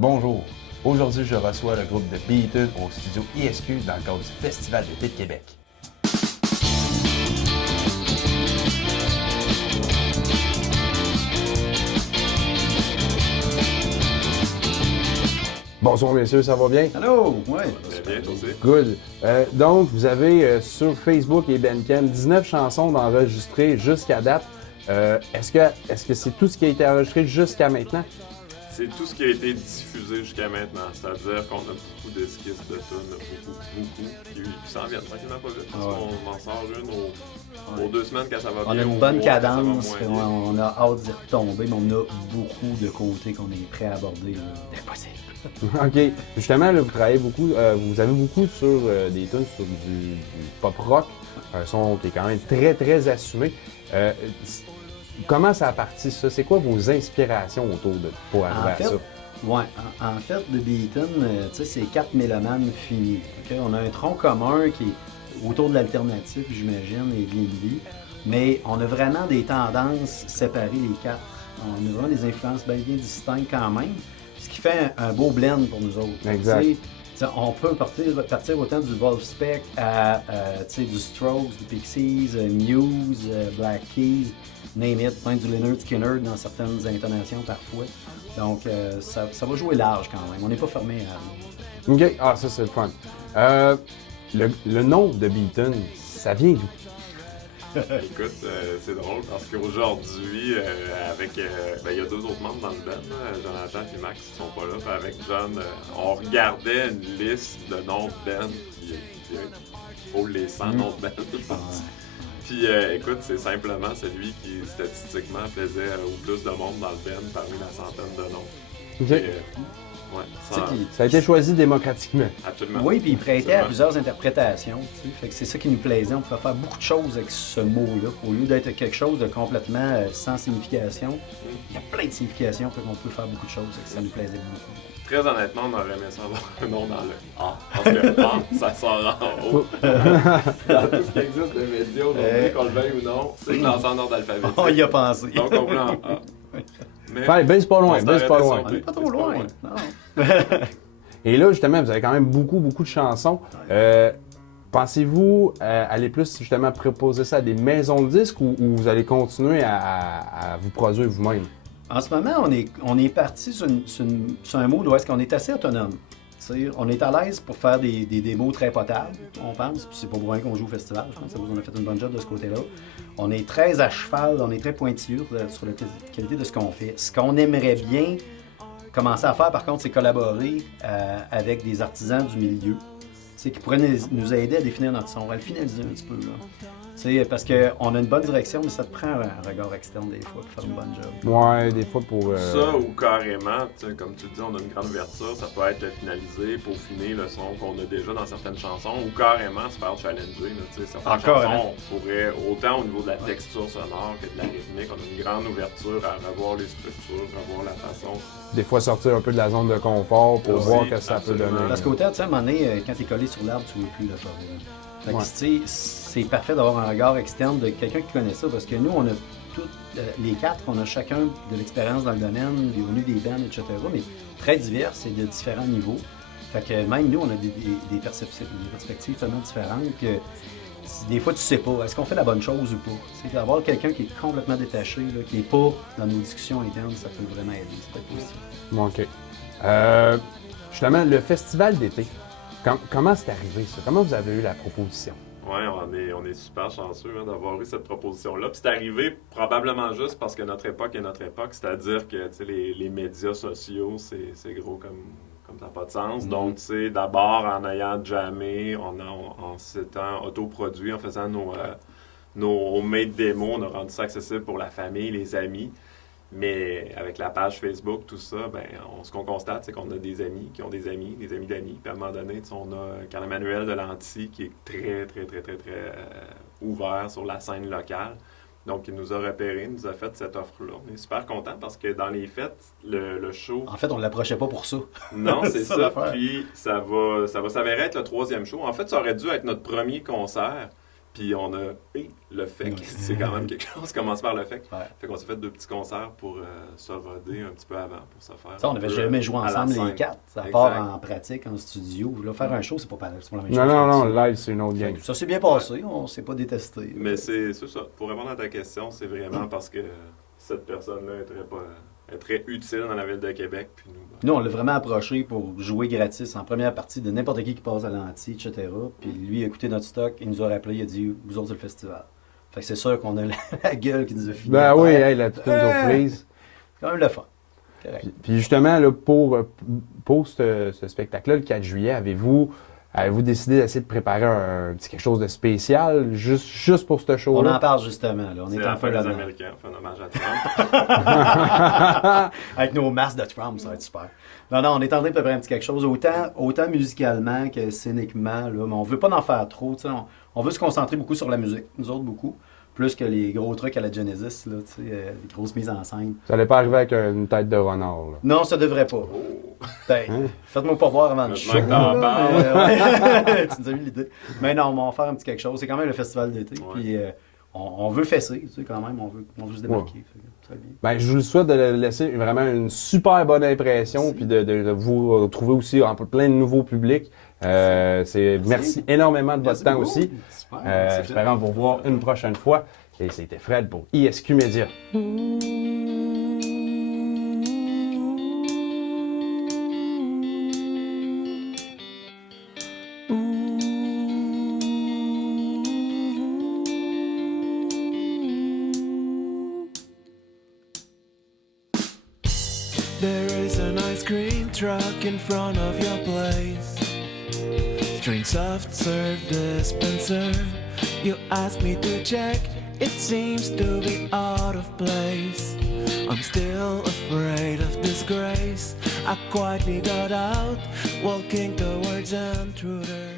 Bonjour, aujourd'hui je reçois le groupe de Beaton au studio ISQ dans le cadre du Festival d'été de Québec. Bonjour messieurs, ça va bien? Allô, ouais. Très bien, toi aussi. Good. Donc, vous avez sur Facebook et Bandcamp 19 chansons d'enregistrer jusqu'à date. Est-ce que c'est tout ce qui a été enregistré jusqu'à maintenant? C'est tout ce qui a été diffusé jusqu'à maintenant. C'est-à-dire qu'on a beaucoup d'esquisses de tunes, beaucoup, qui s'en viennent tranquillement pas vite. On en sort une aux 2 semaines quand ça va bien. On a une au bonne mois quand ça va cadence, moins bien. on a hâte d'y retomber, mais on a beaucoup de côtés qu'on est prêt à aborder. Impossible. OK. Justement, là, vous travaillez beaucoup, vous avez beaucoup sur des tunes sur du pop rock, un son qui est quand même très, très assumé. Comment ça a parti ça? C'est quoi vos inspirations pour arriver à ça? Ouais, en fait, The Beaton, tu sais, c'est 4 mélomanes finis. Okay? On a un tronc commun qui est autour de l'alternative, j'imagine, et de l'indie, mais on a vraiment des tendances séparées, les 4. On a vraiment des influences bien distinctes quand même, ce qui fait un beau blend pour nous autres. Exact. T'sais, on peut partir autant du Wolfpack à du Strokes, du Pixies, Muse, Black Keys, name it, même du Lynyrd Skynyrd dans certaines intonations parfois. Donc ça va jouer large quand même, on n'est pas fermé à... OK, ah ça c'est le fun. Le nom de Beaton, ça vient d'où? Écoute, c'est drôle parce qu'aujourd'hui, il y a 2 autres membres dans le band, Jonathan et Max qui sont pas là. Puis avec John, on regardait une liste de noms de band, puis il faut les 100 noms de band. Puis écoute, c'est simplement celui qui statistiquement plaisait au plus de monde dans le band parmi la centaine de noms. OK. Ouais, Ça a été choisi démocratiquement. absolument. Oui, puis il prêtait à Absolument. plusieurs interprétations. Fait que c'est ça qui nous plaisait. On pouvait faire beaucoup de choses avec ce mot-là. Au lieu d'être quelque chose de complètement sans signification, il y a plein de significations. Fait qu'on peut faire beaucoup de choses. Ça nous plaisait beaucoup. Très honnêtement, on aurait aimé ça avoir un nom dans le A. Parce que A, ça sort en haut. Dans tout ce qui existe de médias aujourd'hui, qu'on le veuille ou non, c'est classé en ordre alphabétique. On y a pensé. Donc on voulait en A. Mais Ouais, baisse pas loin, on baisse pas loin. On n'est pas trop loin. Non. Et là, justement, vous avez quand même beaucoup de chansons. Pensez-vous aller plus justement proposer ça à des maisons de disques ou vous allez continuer à vous produire vous-même? En ce moment, on est parti sur un mode où est-ce qu'on est assez autonome. T'sais, on est à l'aise pour faire des démos très potables, on pense. Puis c'est pas pour rien qu'on joue au festival. Je pense qu'on a fait une bonne job de ce côté-là. On est très à cheval, on est très pointilleux sur la qualité de ce qu'on fait. Ce qu'on aimerait bien commencer à faire, par contre, c'est collaborer avec des artisans du milieu qui pourraient nous aider à définir notre son, à le finaliser un petit peu. Là. Parce qu'on a une bonne direction, mais ça te prend un regard externe des fois pour faire une bonne job. Ouais, des fois pour... ça ou carrément, comme tu dis, on a une grande ouverture, ça peut être finalisé, peaufiner le son qu'on a déjà dans certaines chansons ou carrément se faire challenger. Là, certaines Encore, chansons, on pourrait, autant au niveau de la texture sonore que de la rythmique, on a une grande ouverture à revoir les structures, revoir la façon. Des fois sortir un peu de la zone de confort pour Aussi, voir que ça absolument. peut donner. Parce qu'autant, tu sais, à un moment donné, quand t'es collé sur l'arbre, tu ne vois plus le problème. Fait que, Ouais. tu sais, c'est parfait d'avoir un regard externe de quelqu'un qui connaît ça, parce que nous, on a toutes, les 4, on a chacun de l'expérience dans le domaine, des venus des bands, etc., mais très diverses et de différents niveaux. Fait que même nous, on a des perspectives tellement différentes que des fois, tu sais pas, est-ce qu'on fait la bonne chose ou pas? C'est d'avoir quelqu'un qui est complètement détaché, là, qui n'est pas dans nos discussions internes, ça peut vraiment aider, ça peut être positif. OK. Justement, le festival d'été, comment c'est arrivé ça? Comment vous avez eu la proposition? Oui, on est super chanceux d'avoir eu cette proposition-là. Puis c'est arrivé probablement juste parce que notre époque est notre époque, c'est-à-dire que les médias sociaux, c'est gros comme ça n'a pas de sens. Mm-hmm. Donc, d'abord, en ayant jammé, en s'étant autoproduit, en faisant nos made démos, on a rendu ça accessible pour la famille, les amis. Mais avec la page Facebook, tout ça, ce qu'on constate, c'est qu'on a des amis qui ont des amis d'amis. Puis à un moment donné, on a Carl-Emmanuel de Lanty qui est très ouvert sur la scène locale. Donc, il nous a repéré, il nous a fait cette offre-là. On est super contents parce que dans les fêtes, le show... En fait, on ne l'approchait pas pour ça. Non, c'est ça. l'affaire. Puis ça va s'avérer être le 3e show. En fait, ça aurait dû être notre premier concert. Puis on a le FEC, c'est quand même quelque chose, commence par le FEC. Ouais. Fait qu'on s'est fait 2 petits concerts pour se roder un petit peu avant, pour se faire. Ça, on n'avait jamais joué à la ensemble les scène. 4, à Exact. part en pratique, en studio. Là, faire un show, c'est pas pareil, c'est pas la même Non, chose. non, non, live, c'est une autre game. Ça s'est bien passé, on s'est pas détesté. Mais c'est ça. Pour répondre à ta question, c'est vraiment parce que cette personne-là est très utile dans la ville de Québec. Puis nous, Nous, on l'a vraiment approché pour jouer gratis en première partie de n'importe qui passe à l'anti, etc. Puis lui, il a écouté notre stock, il nous a rappelé, il a dit « Vous autres, c'est le festival ». Fait que c'est sûr qu'on a la gueule qui nous a fini. Ben oui, hey, la toute une surprise. C'est quand même le fun. Correct. Puis justement, là, pour ce spectacle-là, le 4 juillet, avez-vous décidé d'essayer de préparer quelque chose de spécial juste pour ce On en show-là? parle justement, là. On c'est est la en fin feu des là-dedans. Américains, on fait un hommage à Trump. Avec nos masques de Trump, ça va être super. Non, on est en train de préparer un petit quelque chose, autant musicalement que scéniquement, là, mais on veut pas en faire trop. On veut se concentrer beaucoup sur la musique, nous autres beaucoup, plus que les gros trucs à la Genesis, là, les grosses mises en scène. Ça allait pas arriver avec une tête de renard, là. Non, ça devrait pas. Oh! Ben, faites-moi pas voir avant le Maintenant show. que t'en là, parles. mais, ouais. Tu nous as mis l'idée. Mais non, on va faire un petit quelque chose. C'est quand même le festival d'été, Ouais. puis on veut fesser, quand même, on veut se démarquer. Fait que ça va bien. Ben, je vous souhaite de laisser vraiment une super bonne impression, Merci. puis de vous retrouver aussi en plein de nouveaux publics. Merci énormément de votre Merci temps beaucoup. aussi. Super, merci, Espérant vous revoir une prochaine fois. Et c'était Fred pour ISQ Media. There is an ice cream truck in front of your place. Strange soft serve dispenser. You ask me to check, it seems to be out of place. I'm still afraid of disgrace. I quietly got out, walking towards an intruder.